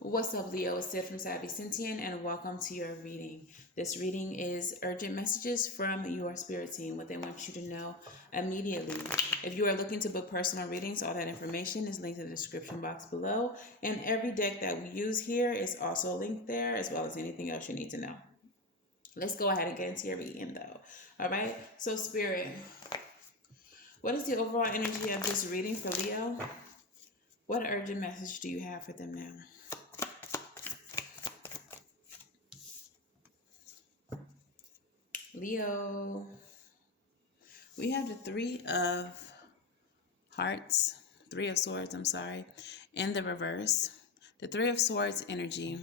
What's up, Leo? It's Sid from Savy, Sentient, and welcome to your reading. This reading is urgent messages from your spirit team, what they want you to know immediately. If you are looking to book personal readings, all that information is linked in the description box below. And every deck that we use here is also linked there, as well as anything else you need to know. Let's go ahead and get into your reading, though. All right? So, Spirit, what is the overall energy of this reading for Leo? What urgent message do you have for them now? Leo, we have the Three of Swords, in the reverse. The Three of Swords energy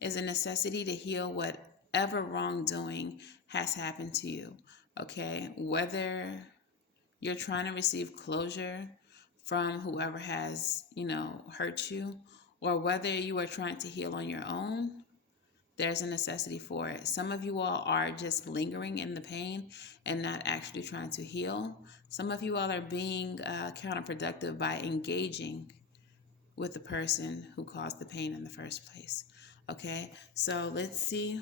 is a necessity to heal whatever wrongdoing has happened to you, okay? Whether you're trying to receive closure from whoever has, hurt you, or whether you are trying to heal on your own, there's a necessity for it. Some of you all are just lingering in the pain and not actually trying to heal. Some of you all are being counterproductive by engaging with the person who caused the pain in the first place. Okay, so let's see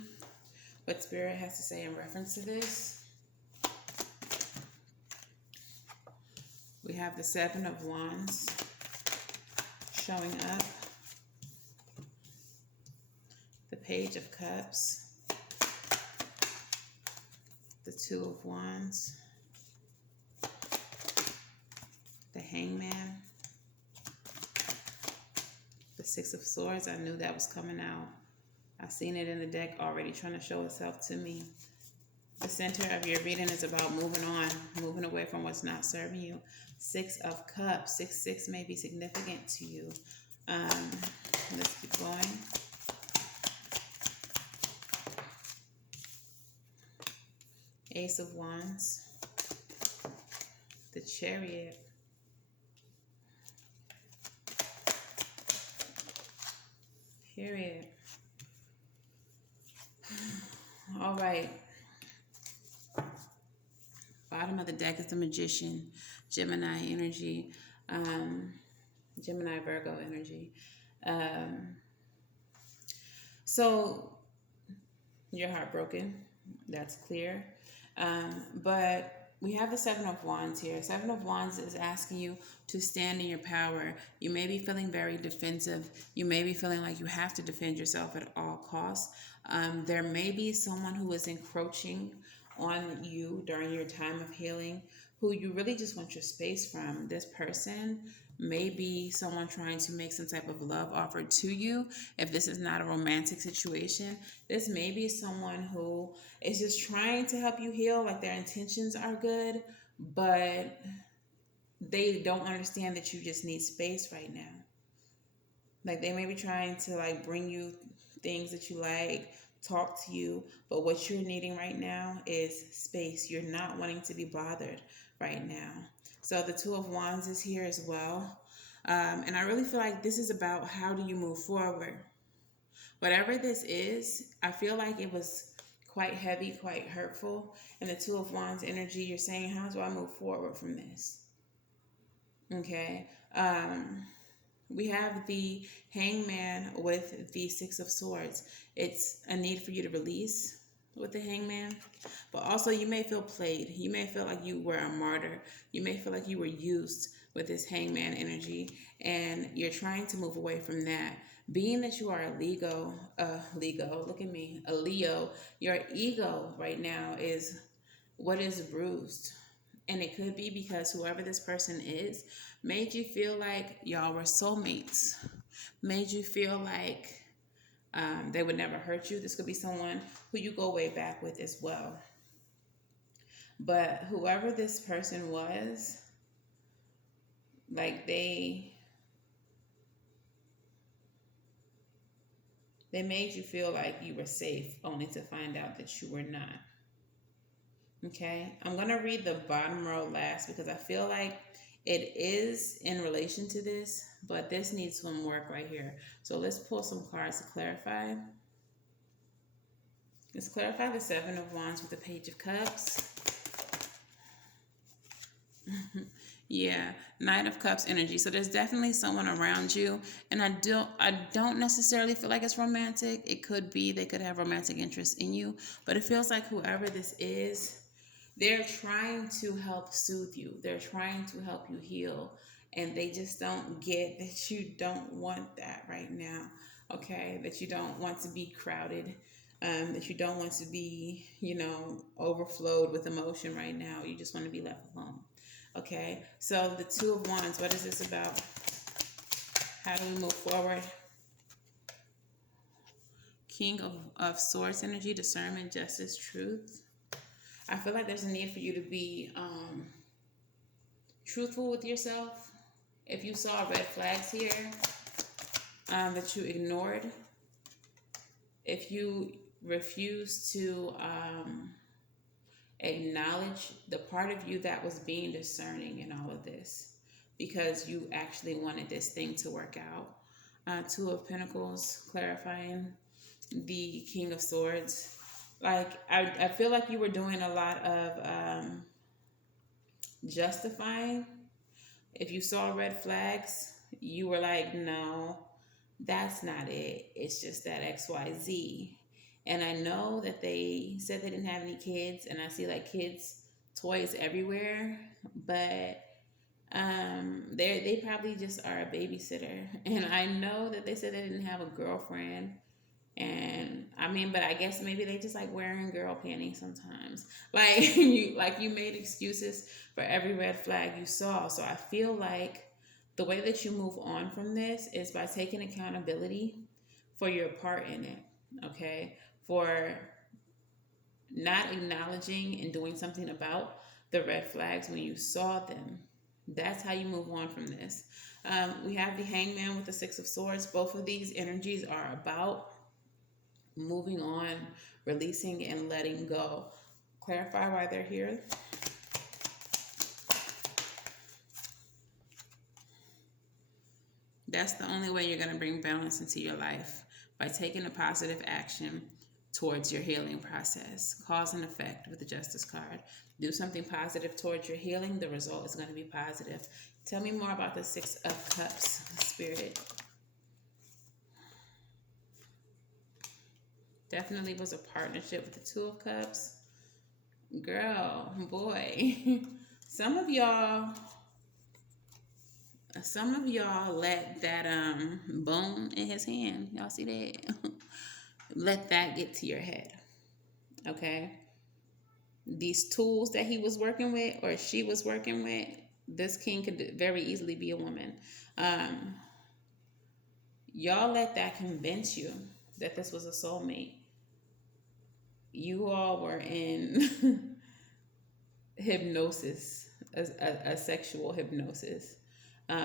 what Spirit has to say in reference to this. We have the Seven of Wands showing up. The Page of Cups, the Two of Wands, the Hangman, the Six of Swords. I knew that was coming out. I seen it in the deck already trying to show itself to me. The center of your reading is about moving on, moving away from what's not serving you. Six of Cups, 6-6 may be significant to you. Let's keep going. Ace of Wands, the Chariot, period. All right. Bottom of the deck is the Magician, Gemini energy, Gemini Virgo energy. So you're heartbroken. That's clear. But we have the Seven of Wands here. Seven of Wands is asking you to stand in your power. You may be feeling very defensive. You may be feeling like you have to defend yourself at all costs. There may be someone who is encroaching on you during your time of healing, who you really just want your space from. This person may be someone trying to make some type of love offer to you. If this is not a romantic situation, this may be someone who is just trying to help you heal, like their intentions are good, but they don't understand that you just need space right now. Like they may be trying to bring you things that you like, talk to you, but what you're needing right now is space. You're not wanting to be bothered right now. So the Two of Wands is here as well. And I really feel like this is about how do you move forward. Whatever this is, I feel like it was quite heavy, quite hurtful. And the Two of Wands energy, you're saying, how do I move forward from this? Okay. We have the Hangman with the Six of Swords. It's a need for you to release with the Hangman, but also you may feel played. You may feel like you were a martyr. You may feel like you were used with this Hangman energy, and you're trying to move away from that. Being that you are a Leo, look at me, a Leo, your ego right now is what is bruised. And it could be because whoever this person is made you feel like y'all were soulmates, made you feel like they would never hurt you. This could be someone who you go way back with as well. But whoever this person was, they made you feel like you were safe, only to find out that you were not. Okay, I'm going to read the bottom row last because I feel like it is in relation to this, but this needs some work right here. So let's pull some cards to clarify. Let's clarify the Seven of Wands with the Page of Cups. Yeah, Knight of Cups energy. So there's definitely someone around you, and I don't necessarily feel like it's romantic. It could be they could have romantic interest in you, but it feels like whoever this is, they're trying to help soothe you. They're trying to help you heal, and they just don't get that you don't want that right now. Okay, that you don't want to be crowded. That you don't want to be, overflowed with emotion right now. You just want to be left alone. Okay, so the Two of Wands, what is this about? How do we move forward? King of Swords energy, discernment, justice, truth. I feel like there's a need for you to be truthful with yourself. If you saw red flags here that you ignored, if you refuse to acknowledge the part of you that was being discerning in all of this, because you actually wanted this thing to work out. Two of Pentacles, clarifying the King of Swords. Like, I feel like you were doing a lot of justifying. If you saw red flags, you were like, no, that's not it. It's just that XYZ. And I know that they said they didn't have any kids, and I see like kids' toys everywhere, but they probably just are a babysitter. And I know that they said they didn't have a girlfriend. And I mean, but I guess maybe they just like wearing girl panties sometimes. Like you made excuses for every red flag you saw. So I feel like the way that you move on from this is by taking accountability for your part in it. Okay? For not acknowledging and doing something about the red flags when you saw them. That's how you move on from this. We have the Hangman with the Six of Swords. Both of these energies are about moving on, releasing, and letting go. Clarify why they're here. That's the only way you're going to bring balance into your life, by taking a positive action towards your healing process. Cause and effect with the Justice card. Do something positive towards your healing. The result is going to be positive. Tell me more about the Six of Cups, Spirit. Definitely was a partnership with the Two of Cups. Girl, boy. Some of y'all let that bone in his hand. Y'all see that? Let that get to your head. Okay? These tools that he was working with, or she was working with, this king could very easily be a woman. Y'all let that convince you that this was a soulmate. You all were in hypnosis, a sexual hypnosis.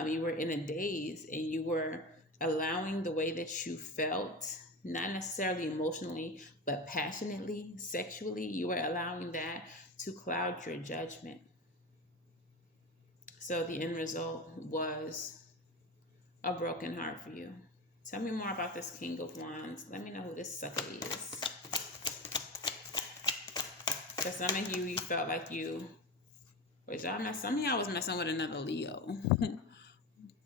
You were in a daze, and you were allowing the way that you felt, not necessarily emotionally, but passionately, sexually, you were allowing that to cloud your judgment. So the end result was a broken heart for you. Tell me more about this King of Wands. Let me know who this sucker is. For some of you felt like some of y'all was messing with another Leo.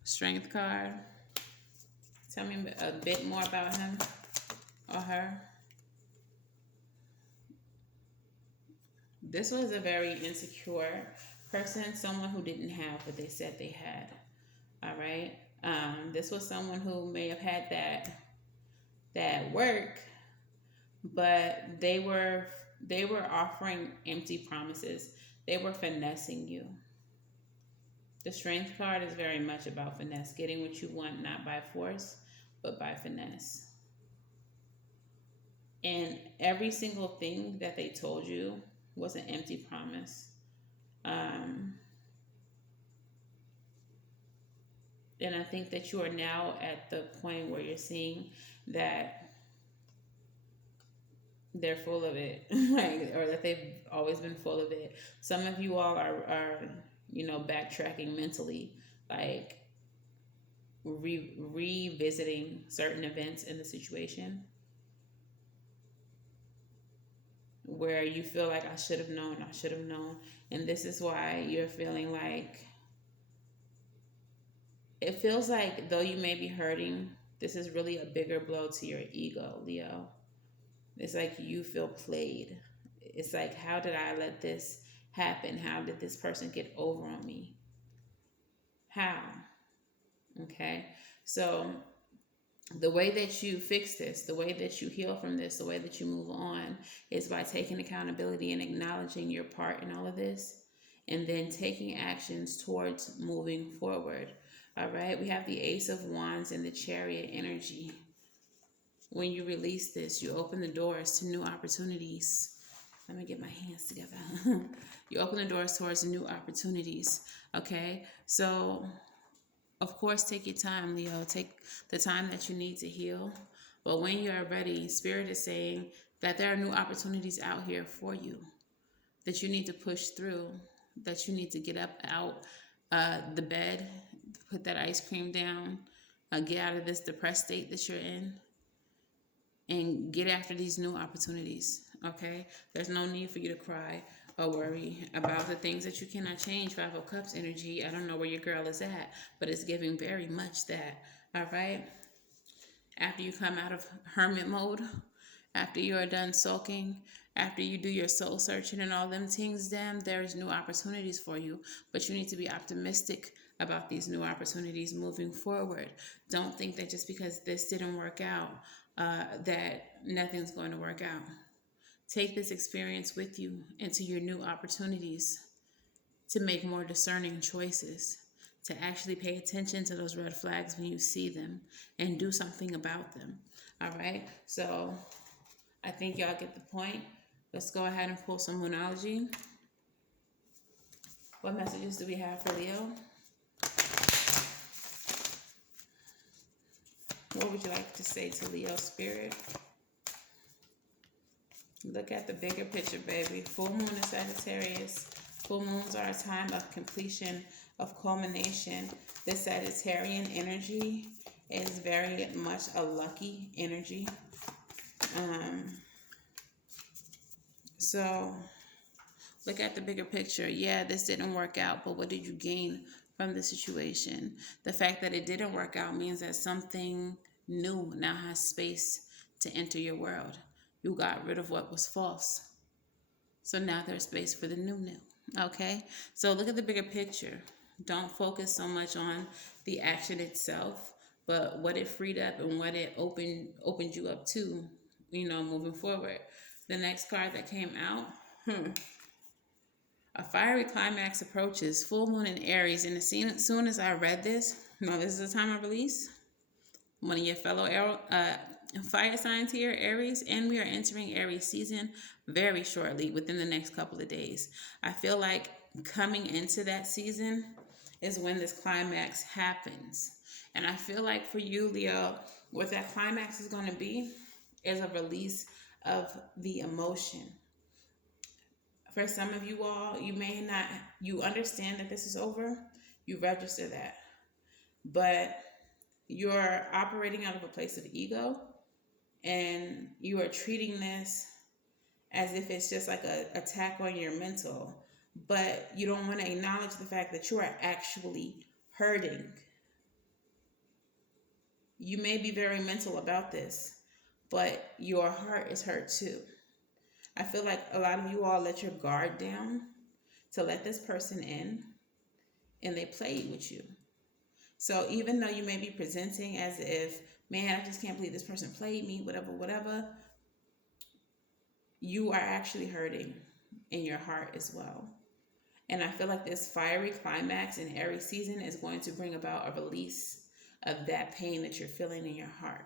Strength card. Tell me a bit more about him or her. This was a very insecure person, someone who didn't have what they said they had. All right. This was someone who may have had that work, but they were offering empty promises. They were finessing you. The Strength card is very much about finesse, getting what you want, not by force, but by finesse. And every single thing that they told you was an empty promise. And I think that you are now at the point where you're seeing that they're full of it, or that they've always been full of it. Some of you all are backtracking mentally, like revisiting certain events in the situation where you feel like I should have known, and this is why you're feeling like It feels like though you may be hurting, this is really a bigger blow to your ego, Leo. It's like you feel played. It's like, how did I let this happen? How did this person get over on me? How? Okay. So the way that you fix this, the way that you heal from this, the way that you move on is by taking accountability and acknowledging your part in all of this, and then taking actions towards moving forward. All right. We have the Ace of Wands and the Chariot energy. When you release this, you open the doors to new opportunities. Let me get my hands together. You open the doors towards new opportunities. Okay. So of course, take your time, Leo. Take the time that you need to heal. But when you're ready, Spirit is saying that there are new opportunities out here for you, that you need to push through, that you need to get up out the bed, put that ice cream down, get out of this depressed state that you're in, and get after these new opportunities. Okay? There's no need for you to cry or worry about the things that you cannot change. 5 of Cups energy. I don't know where your girl is at, but it's giving very much that. All right? After you come out of hermit mode, after you are done sulking, after you do your soul searching and all them things, then there's new opportunities for you. But you need to be optimistic about these new opportunities moving forward. Don't think that just because this didn't work out, that nothing's going to work out. Take this experience with you into your new opportunities to make more discerning choices, to actually pay attention to those red flags when you see them and do something about them. All right? So I think y'all get the point. Let's go ahead and pull some Moonology. What messages do we have for Leo? What would you like to say to Leo, Spirit? Look at the bigger picture, baby. Full moon is Sagittarius. Full moons are a time of completion, of culmination. This Sagittarian energy is very much a lucky energy. So look at the bigger picture. Yeah, this didn't work out, but what did you gain from the situation? The fact that it didn't work out means that something new now has space to enter your world. You got rid of what was false. So now there's space for the new. Okay? So look at the bigger picture. Don't focus so much on the action itself, but what it freed up and what it opened you up to, moving forward. The next card that came out, a fiery climax approaches, full moon in Aries. And as soon as I read this, this is the time of release. One of your fellow fire signs here, Aries, and we are entering Aries season very shortly, within the next couple of days. I feel like coming into that season is when this climax happens. And I feel like for you, Leo, what that climax is going to be is a release of the emotion. For some of you all, you understand that this is over, you register that. But you're operating out of a place of ego, and you are treating this as if it's just like an attack on your mental, but you don't want to acknowledge the fact that you are actually hurting. You may be very mental about this, but your heart is hurt too. I feel like a lot of you all let your guard down to let this person in, and they played with you. So even though you may be presenting as if, man, I just can't believe this person played me, whatever, you are actually hurting in your heart as well. And I feel like this fiery climax in Aries season is going to bring about a release of that pain that you're feeling in your heart.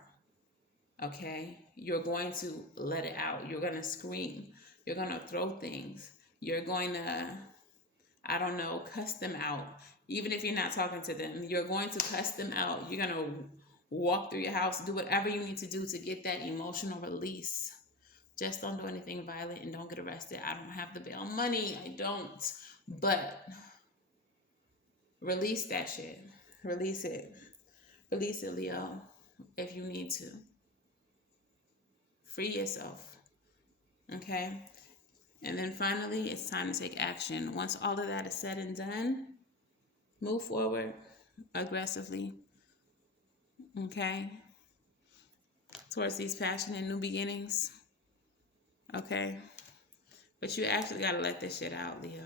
Okay? You're going to let it out. You're going to scream. You're going to throw things. You're going to, cuss them out. Even if you're not talking to them, you're going to cuss them out. You're going to walk through your house, do whatever you need to do to get that emotional release. Just don't do anything violent and don't get arrested. I don't have the bail money. I don't. But release that shit. Release it. Release it, Leo, if you need to. Free yourself. Okay? And then finally, it's time to take action. Once all of that is said and done, move forward, aggressively, okay, towards these passionate new beginnings, okay? But you actually got to let this shit out, Leo.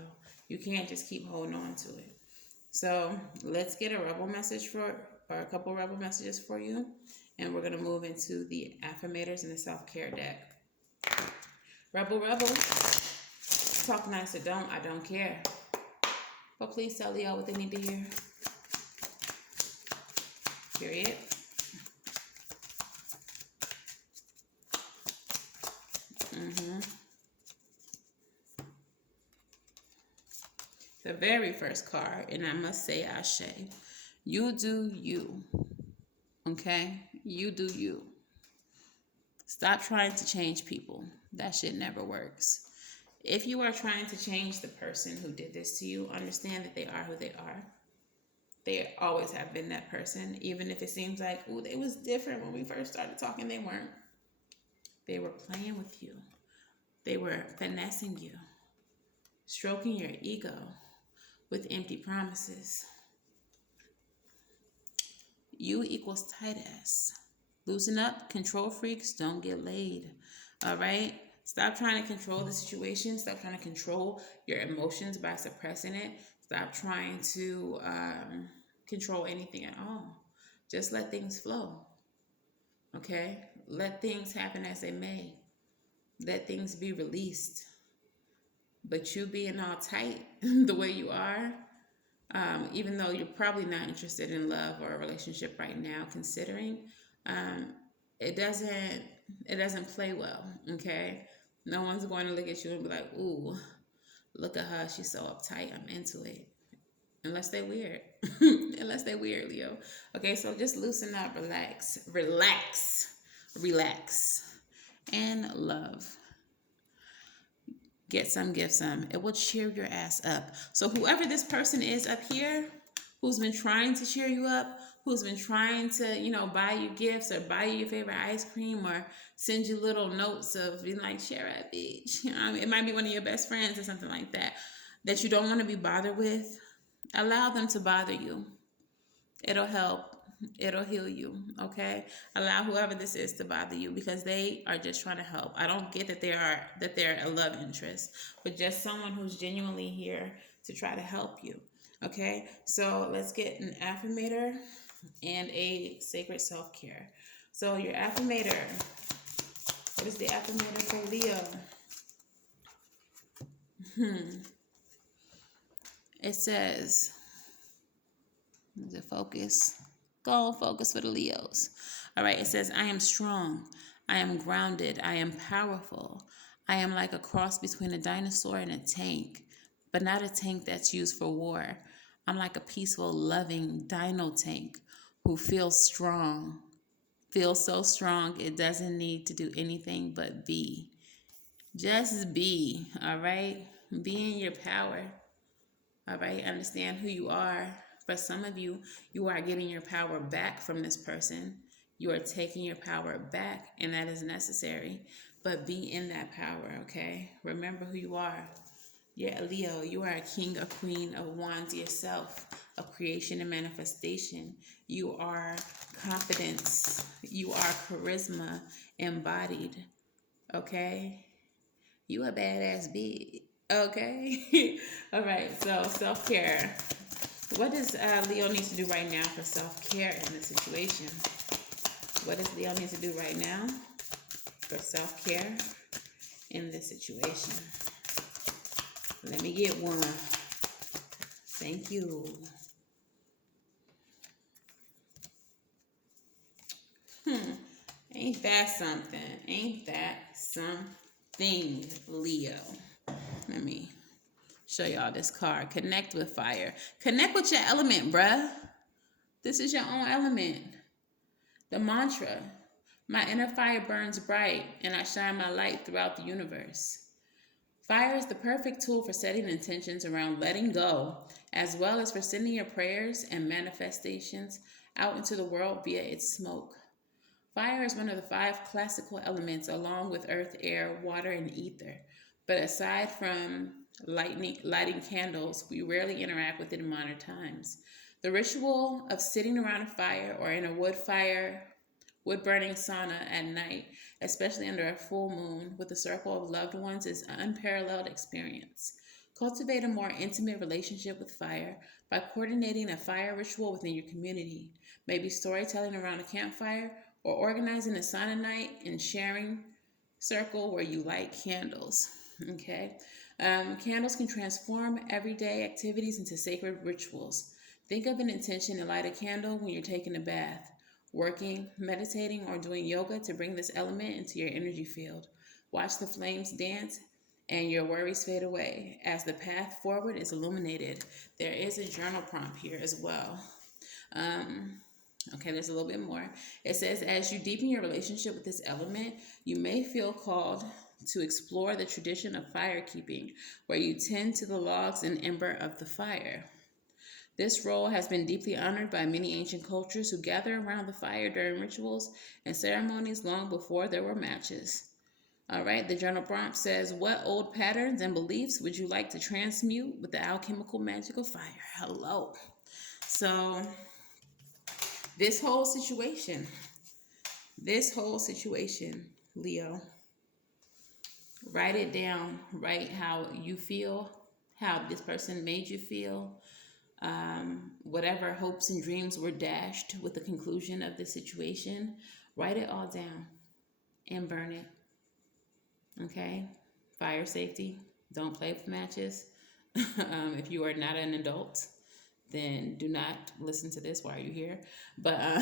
You can't just keep holding on to it. So let's get a rebel message or a couple rebel messages for you. And we're going to move into the affirmators and the self-care deck. Rebel, talk nice or don't, I don't care. But please tell Leo what they need to hear. Period. The very first card, and I must say Ashe, you do you, okay? You do you. Stop trying to change people. That shit never works. If you are trying to change the person who did this to you, understand that they are who they are. They always have been that person, even if it seems like, oh, they was different when we first started talking. They weren't. They were playing with you. They were finessing you, stroking your ego with empty promises. You equals tight ass. Loosen up. Control freaks don't get laid. All right? Stop trying to control the situation. Stop trying to control your emotions by suppressing it. Stop trying to control anything at all. Just let things flow. Okay? Let things happen as they may. Let things be released. But you being all tight the way you are, even though you're probably not interested in love or a relationship right now, considering, it doesn't play well, okay? No one's going to look at you and be like, ooh, look at her, she's so uptight, I'm into it. Unless they're weird. Unless they're weird, Leo. Okay, so just loosen up, relax, and love. Get some, give some. It will cheer your ass up. So whoever this person is up here, who's been trying to cheer you up, who's been trying to, buy you gifts or buy you your favorite ice cream or send you little notes of being like, Chariot, bitch. It might be one of your best friends or something like that you don't want to be bothered with. Allow them to bother you. It'll help. It'll heal you, okay? Allow whoever this is to bother you because they are just trying to help. I don't get that they're a love interest, but just someone who's genuinely here to try to help you, okay? So let's get an affirmator and a sacred self-care. So your affirmator, what is the affirmator for Leo? It says, does it focus? Go focus for the Leos. All right, it says, I am strong. I am grounded. I am powerful. I am like a cross between a dinosaur and a tank, but not a tank that's used for war. I'm like a peaceful, loving dino tank who feels strong. Feels so strong it doesn't need to do anything but be. Just be, all right? Be in your power. All right, understand who you are. For some of you, you are getting your power back from this person. You are taking your power back, and that is necessary. But be in that power, okay? Remember who you are. Yeah, Leo, you are a king or queen of wands yourself, of creation and manifestation. You are confidence. You are charisma embodied, okay? You a badass bitch. Okay. All right. So self-care. What does Leo need to do right now for self-care in this situation? What does Leo need to do right now for self-care in this situation? Let me get one. Thank you. Ain't that something? Ain't that something, Leo? Let me show y'all this card. Connect with fire. Connect with your element, bruh. This is your own element. The mantra. My inner fire burns bright, and I shine my light throughout the universe. Fire is the perfect tool for setting intentions around letting go, as well as for sending your prayers and manifestations out into the world via its smoke. Fire is one of the 5 classical elements, along with earth, air, water, and ether. But aside from lighting candles, we rarely interact with it in modern times. The ritual of sitting around a fire or in a wood burning sauna at night, especially under a full moon with a circle of loved ones, is an unparalleled experience. Cultivate a more intimate relationship with fire by coordinating a fire ritual within your community, maybe storytelling around a campfire or organizing a sauna night and sharing circle where you light candles. Okay. Candles can transform everyday activities into sacred rituals. Think of an intention and light a candle when you're taking a bath, working, meditating, or doing yoga to bring this element into your energy field. Watch the flames dance and your worries fade away as the path forward is illuminated. There is a journal prompt here as well. Okay, there's a little bit more. It says, as you deepen your relationship with this element, you may feel called to explore the tradition of fire keeping, where you tend to the logs and ember of the fire. This role has been deeply honored by many ancient cultures who gather around the fire during rituals and ceremonies long before there were matches. All right, the journal prompt says, what old patterns and beliefs would you like to transmute with the alchemical magic of fire? Hello. So, this whole situation, Leo, write it down, write how you feel, how this person made you feel, whatever hopes and dreams were dashed with the conclusion of the situation, write it all down and burn it. Okay? Fire safety, don't play with matches. If you are not an adult, then do not listen to this while you're here. But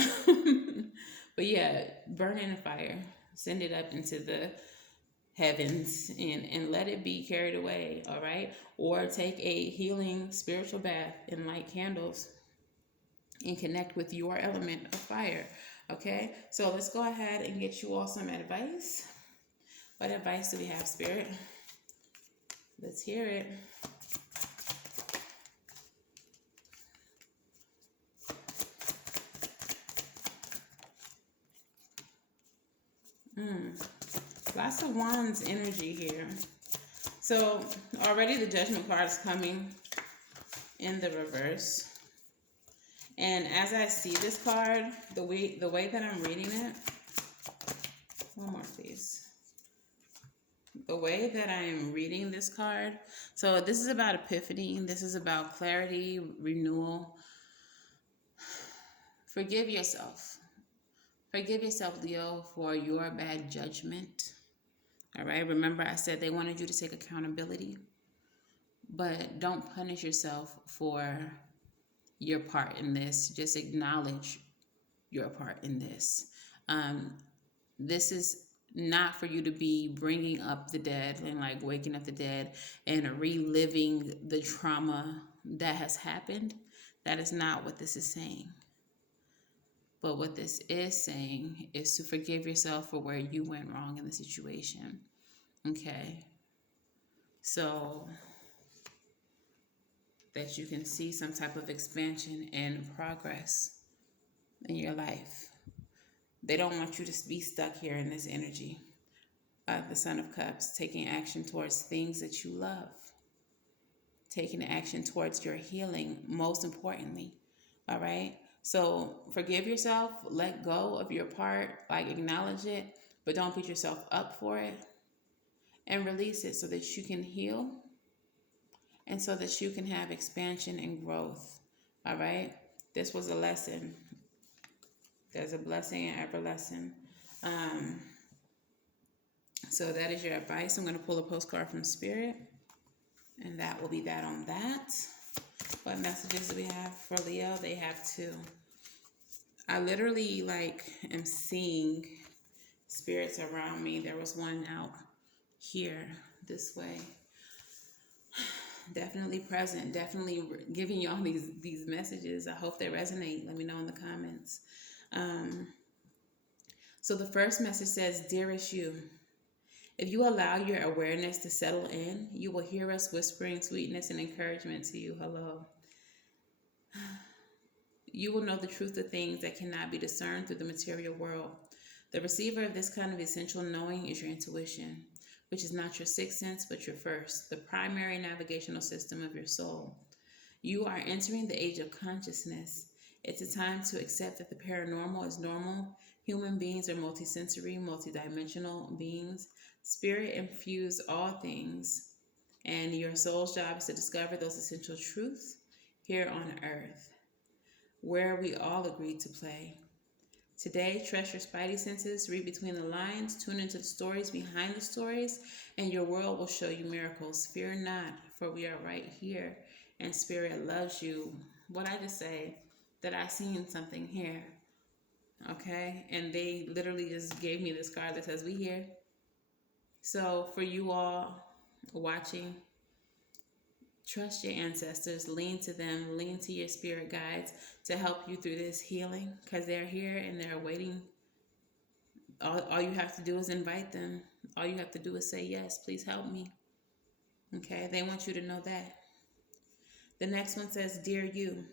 yeah, burn in a fire, send it up into the heavens and let it be carried away, all right? Or take a healing spiritual bath and light candles and connect with your element of fire, okay? So let's go ahead and get you all some advice. What advice do we have, Spirit? Let's hear it. Lots of wands energy here. So already the judgment card is coming in the reverse. And as I see this card, the way that I'm reading it, one more please. The way that I am reading this card, so this is about epiphany. This is about clarity, renewal. Forgive yourself. Forgive yourself, Leo, for your bad judgment. All right. Remember, I said they wanted you to take accountability, but don't punish yourself for your part in this. Just acknowledge your part in this. This is not for you to be bringing up the dead and like waking up the dead and reliving the trauma that has happened. That is not what this is saying. But what this is saying is to forgive yourself for where you went wrong in the situation. Okay. So that you can see some type of expansion and progress in your life. They don't want you to be stuck here in this energy. The Son of Cups, taking action towards things that you love. Taking action towards your healing, most importantly. All right? So forgive yourself, let go of your part, like acknowledge it, but don't beat yourself up for it. And release it so that you can heal and so that you can have expansion and growth. All right? This was a lesson. There's a blessing in every lesson. So that is your advice. I'm going to pull a postcard from Spirit. And that will be that on that. What messages do we have for Leo? They have two. I literally am seeing spirits around me. There was one out here this way. Definitely present. Definitely giving y'all these messages. I hope they resonate. Let me know in the comments. So the first message says, Dearest you, if you allow your awareness to settle in, you will hear us whispering sweetness and encouragement to you. Hello. You will know the truth of things that cannot be discerned through the material world. The receiver of this kind of essential knowing is your intuition, which is not your sixth sense, but your first, the primary navigational system of your soul. You are entering the age of consciousness. It's a time to accept that the paranormal is normal. Human beings are multisensory, multidimensional beings. Spirit infuse all things, and your soul's job is to discover those essential truths here on earth, where we all agreed to play. Today, trust your spidey senses, read between the lines, tune into the stories behind the stories, and your world will show you miracles. Fear not, for we are right here, and Spirit loves you. What I just say, that I seen something here, okay? And they literally just gave me this card that says, we here. So for you all watching, trust your ancestors, lean to them, lean to your spirit guides to help you through this healing, because they're here and they're waiting. All you have to do is invite them. All you have to do is say, yes, please help me. Okay, they want you to know that. The next one says, dear you,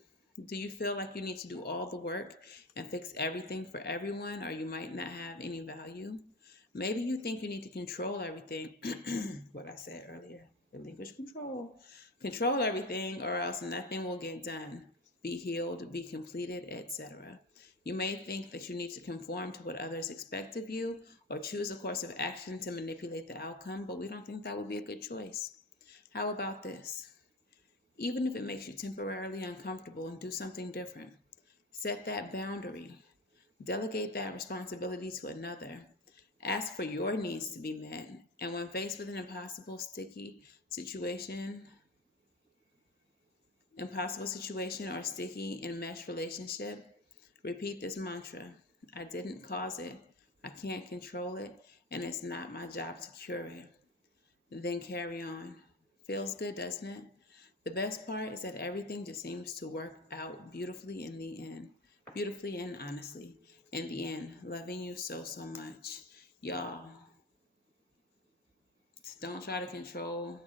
do you feel like you need to do all the work and fix everything for everyone, or you might not have any value? Maybe you think you need to control everything. What I said earlier, relinquish control. Control everything, or else nothing will get done, be healed, be completed, etc. You may think that you need to conform to what others expect of you or choose a course of action to manipulate the outcome, but we don't think that would be a good choice. How about this? Even if it makes you temporarily uncomfortable, do something different. Set that boundary. Delegate that responsibility to another. Ask for your needs to be met. And when faced with an impossible situation or sticky enmeshed relationship, repeat this mantra. I didn't cause it. I can't control it. And it's not my job to cure it. Then carry on. Feels good, doesn't it? The best part is that everything just seems to work out beautifully in the end. Beautifully and honestly. In the end, loving you so, so much. Y'all, don't try to control.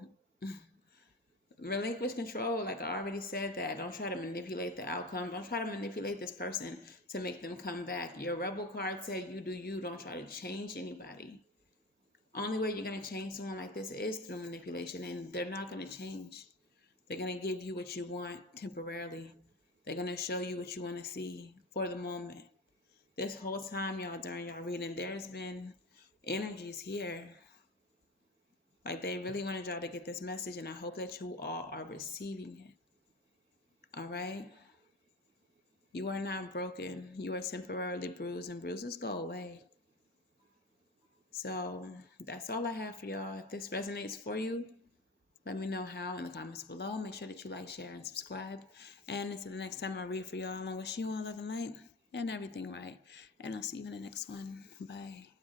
Relinquish control, like I already said that. Don't try to manipulate the outcome. Don't try to manipulate this person to make them come back. Your rebel card said you do you. Don't try to change anybody. Only way you're going to change someone like this is through manipulation, and they're not going to change. They're going to give you what you want temporarily. They're going to show you what you want to see for the moment. This whole time, y'all, during y'all reading, there's been energies here. Like they really wanted y'all to get this message, and I hope that you all are receiving it. All right? You are not broken. You are temporarily bruised, and bruises go away. So that's all I have for y'all. If this resonates for you, let me know how in the comments below. Make sure that you like, share, and subscribe. And until the next time I read for y'all, I wish you all love and light and everything right. And I'll see you in the next one. Bye.